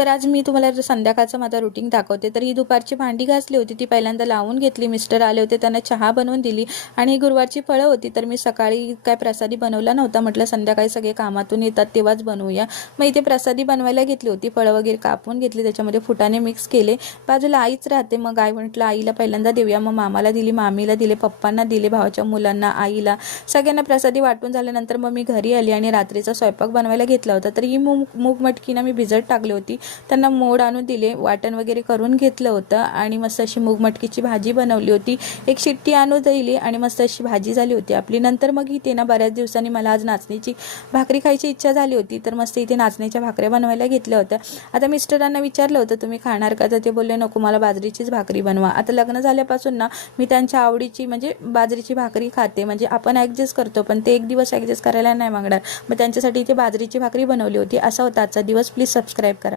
तर आज मी तुम्हाला संध्याकाळचं माझा रुटीन दाखवते। तर ही दुपारची भांडी घासली होती, ती पहिल्यांदा लावून घेतली। मिस्टर आले होते, त्यांना चहा बनवून दिली आणि गुरुवारची फळं होती। तर मी सकाळी काय प्रसादी बनवला नव्हता, म्हटलं संध्याकाळी सगळे कामातून येतात तेव्हाच बनवूया। मग इथे प्रसादी बनवायला घेतली होती, फळं वगैरे कापून घेतली, त्याच्यामध्ये फुटाणे मिक्स केले। बाजूला आईच राहते, मग आई म्हटलं आईला पहिल्यांदा देऊया। मग मामाला दिली, मामीला दिले, पप्पांना दिले, भावाच्या मुलांना, आईला, सगळ्यांना प्रसादी वाटून झाल्यानंतर मग मी घरी आली आणि रात्रीचा स्वयंपाक बनवायला घेतला होता। तर ही मूग मटकी ना मी भिजत टाकली होती, त्यांना मोड आणून दिले, वाटण वगैरे करून घेतलं होतं आणि मस्त अशी मूग मटकीची भाजी बनवली होती। एक शिट्टी आणून दिली आणि मस्त अशी भाजी झाली होती आपली। नंतर मग इथे ना बऱ्याच दिवसांनी मला आज नाचणीची भाकरी खायची इच्छा झाली होती, तर मस्त इथे नाचणीच्या भाकऱ्या बनवायला घेतल्या होत्या। आता मिस्टरांना विचारलं होतं तुम्ही खाणार का, तर ते बोलले नको, मला बाजरीचीच भाकरी बनवा। आता लग्न झाल्यापासून ना मी त्यांच्या आवडीची म्हणजे बाजरीची भाकरी खाते, म्हणजे आपण ॲडजस्ट करतो, पण ते एक दिवस ॲडजस्ट करायला नाही मागणार। मग त्यांच्यासाठी इथे बाजरीची भाकरी बनवली होती। असा होता आजचा दिवस। प्लीज सबस्क्राईब करा।